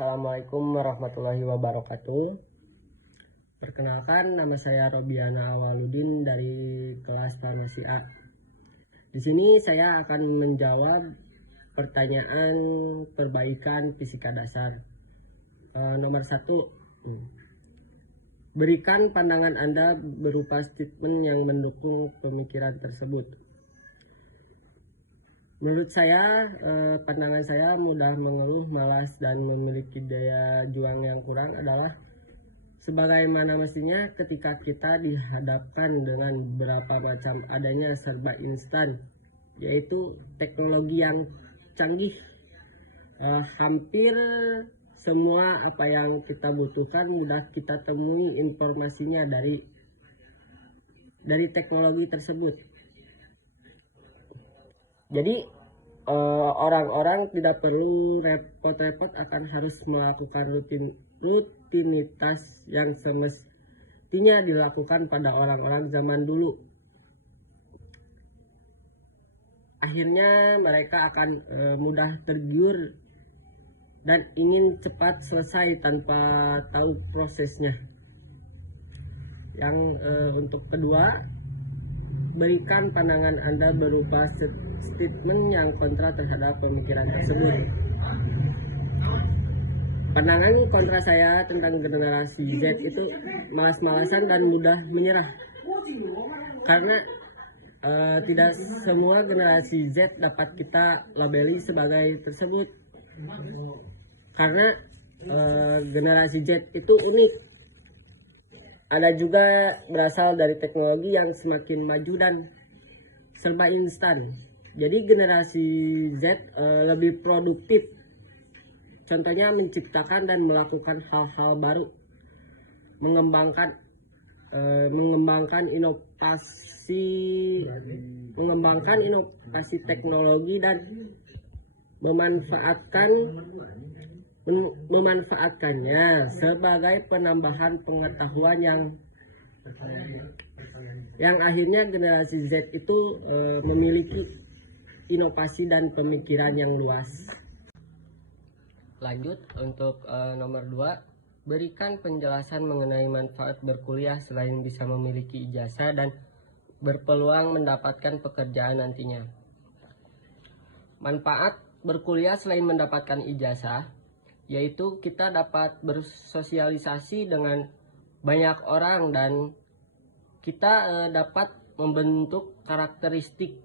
Assalamualaikum warahmatullahi wabarakatuh. Perkenalkan, nama saya Robiana Awaludin dari kelas Farmasi A. Di sini saya akan menjawab pertanyaan perbaikan fisika dasar. Nomor 1, berikan pandangan Anda berupa statement yang mendukung pemikiran tersebut. Menurut saya, pandangan saya mudah mengeluh, malas, dan memiliki daya juang yang kurang adalah sebagaimana mestinya ketika kita dihadapkan dengan beberapa macam adanya serba instan, yaitu teknologi yang canggih. Hampir semua apa yang kita butuhkan mudah kita temui informasinya dari teknologi tersebut. Jadi orang-orang tidak perlu repot-repot akan harus melakukan rutinitas yang semestinya dilakukan pada orang-orang zaman dulu. Akhirnya mereka akan mudah tergiur dan ingin cepat selesai tanpa tahu prosesnya. Yang untuk kedua, berikan pandangan Anda berupa statement yang kontra terhadap pemikiran tersebut. Pandangan kontra saya tentang generasi Z itu malas-malasan dan mudah menyerah. Karena tidak semua generasi Z dapat kita labeli sebagai tersebut. Karena generasi Z itu unik. Ada juga berasal dari teknologi yang semakin maju dan serba instan. Jadi generasi Z lebih produktif. Contohnya menciptakan dan melakukan hal-hal baru, mengembangkan inovasi teknologi dan memanfaatkannya sebagai penambahan pengetahuan yang akhirnya generasi Z itu memiliki inovasi dan pemikiran yang luas. Lanjut untuk nomor 2, berikan penjelasan mengenai manfaat berkuliah selain bisa memiliki ijazah dan berpeluang mendapatkan pekerjaan nantinya. Manfaat berkuliah selain mendapatkan ijazah yaitu kita dapat bersosialisasi dengan banyak orang dan kita dapat membentuk karakteristik,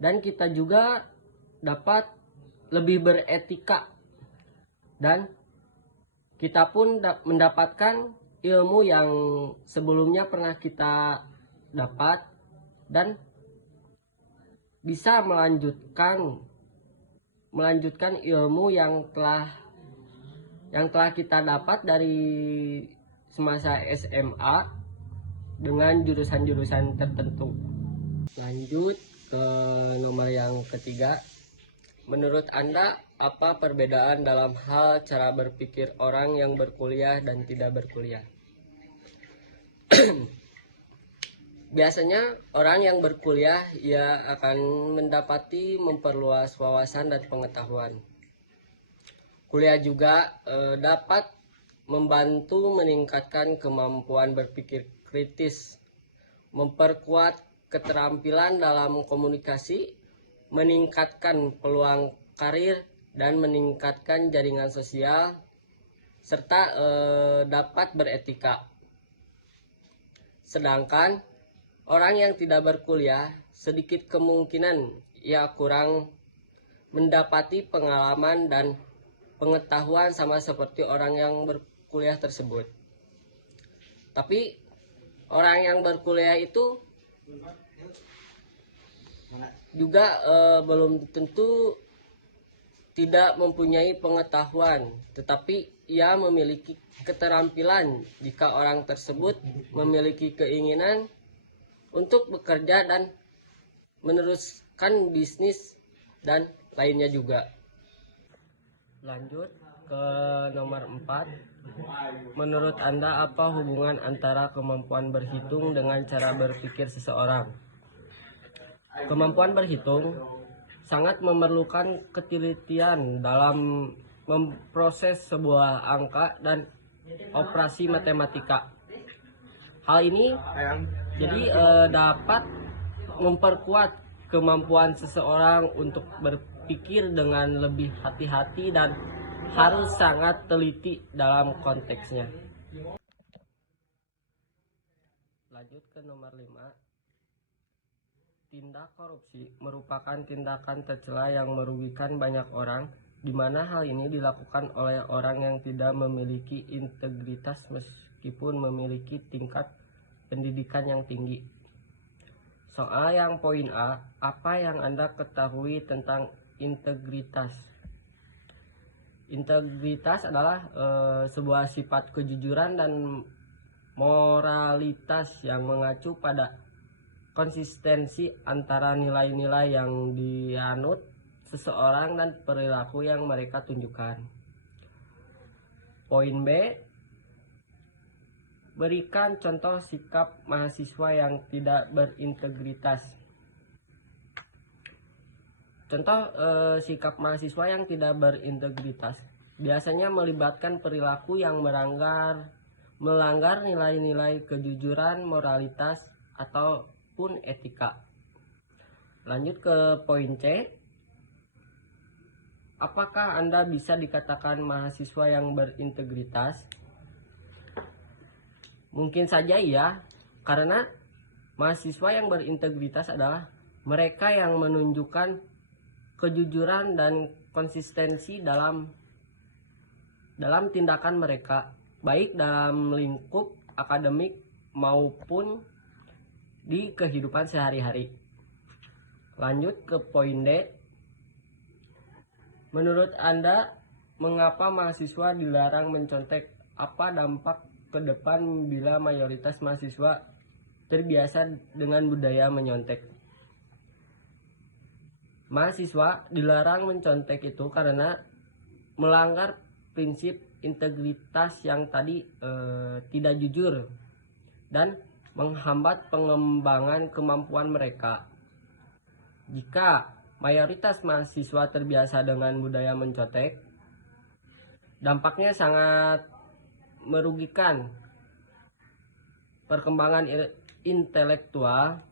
dan kita juga dapat lebih beretika, dan kita pun mendapatkan ilmu yang sebelumnya pernah kita dapat dan bisa melanjutkan ilmu yang telah kita dapat dari semasa SMA dengan jurusan-jurusan tertentu. Lanjut ke nomor yang ketiga, menurut Anda apa perbedaan dalam hal cara berpikir orang yang berkuliah dan tidak berkuliah? Biasanya orang yang berkuliah ia akan mendapati memperluas wawasan dan pengetahuan. Kuliah juga dapat membantu meningkatkan kemampuan berpikir kritis, memperkuat keterampilan dalam komunikasi, meningkatkan peluang karir, dan meningkatkan jaringan sosial, serta dapat beretika. Sedangkan orang yang tidak berkuliah sedikit kemungkinan ia kurang mendapati pengalaman dan pengetahuan sama seperti orang yang berkuliah tersebut. Tapi orang yang berkuliah itu juga belum tentu tidak mempunyai pengetahuan, tetapi ia memiliki keterampilan jika orang tersebut memiliki keinginan untuk bekerja dan meneruskan bisnis dan lainnya juga. Lanjut ke nomor 4. Menurut Anda apa hubungan antara kemampuan berhitung dengan cara berpikir seseorang? Kemampuan berhitung sangat memerlukan ketelitian dalam memproses sebuah angka dan operasi matematika. Hal ini jadi dapat memperkuat kemampuan seseorang untuk berpikir dengan lebih hati-hati dan harus sangat teliti dalam konteksnya. Lanjut ke nomor 5. Tindak korupsi merupakan tindakan tercela yang merugikan banyak orang, di mana hal ini dilakukan oleh orang yang tidak memiliki integritas meskipun memiliki tingkat pendidikan yang tinggi. Soal yang poin A, apa yang Anda ketahui tentang integritas? Integritas adalah sebuah sifat kejujuran dan moralitas yang mengacu pada konsistensi antara nilai-nilai yang dianut seseorang dan perilaku yang mereka tunjukkan. Poin B, berikan contoh sikap mahasiswa yang tidak berintegritas. Contoh sikap mahasiswa yang tidak berintegritas biasanya melibatkan perilaku yang melanggar nilai-nilai kejujuran, moralitas, ataupun etika. Lanjut ke poin C. Apakah Anda bisa dikatakan mahasiswa yang berintegritas? Mungkin saja iya, karena mahasiswa yang berintegritas adalah mereka yang menunjukkan kejujuran dan konsistensi dalam tindakan mereka, baik dalam lingkup akademik maupun di kehidupan sehari-hari. Lanjut ke poin D. Menurut Anda, mengapa mahasiswa dilarang mencontek? Apa dampak ke depan bila mayoritas mahasiswa terbiasa dengan budaya menyontek? Mahasiswa dilarang mencontek itu karena melanggar prinsip integritas yang tadi tidak jujur dan menghambat pengembangan kemampuan mereka. Jika mayoritas mahasiswa terbiasa dengan budaya mencontek, dampaknya sangat merugikan perkembangan intelektual,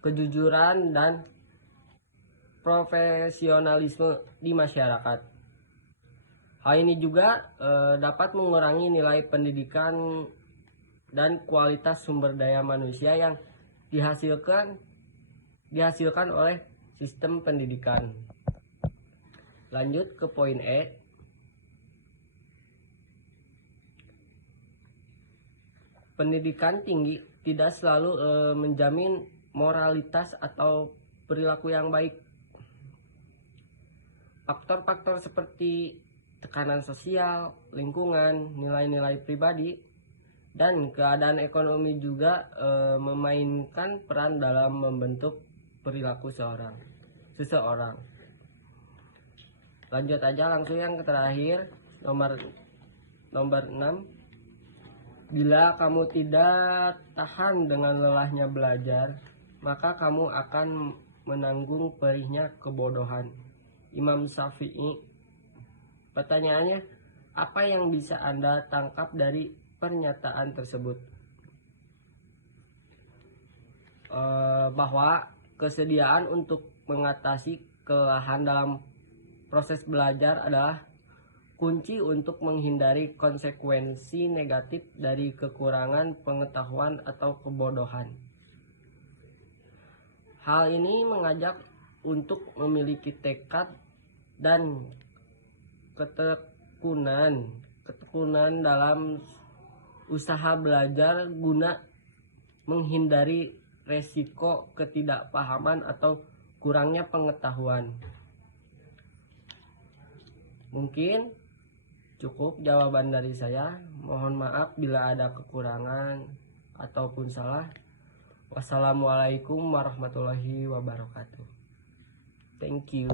kejujuran, dan profesionalisme di masyarakat. Hal ini juga dapat mengurangi nilai pendidikan dan kualitas sumber daya manusia yang dihasilkan oleh sistem pendidikan. Lanjut ke poin E. Pendidikan tinggi tidak selalu menjamin moralitas atau perilaku yang baik. Faktor-faktor seperti tekanan sosial, lingkungan, nilai-nilai pribadi, dan keadaan ekonomi juga memainkan peran dalam membentuk perilaku seseorang. Lanjut aja langsung yang terakhir, nomor 6. Bila kamu tidak tahan dengan lelahnya belajar, maka kamu akan menanggung perihnya kebodohan. Imam Syafi'i. Pertanyaannya, apa yang bisa Anda tangkap dari pernyataan tersebut? Bahwa kesediaan untuk mengatasi kelelahan dalam proses belajar adalah kunci untuk menghindari konsekuensi negatif dari kekurangan pengetahuan atau kebodohan. Hal ini mengajak untuk memiliki tekad dan ketekunan dalam usaha belajar guna menghindari resiko ketidakpahaman atau kurangnya pengetahuan. Mungkin cukup jawaban dari saya. Mohon maaf bila ada kekurangan ataupun salah. Wassalamualaikum warahmatullahi wabarakatuh. Thank you.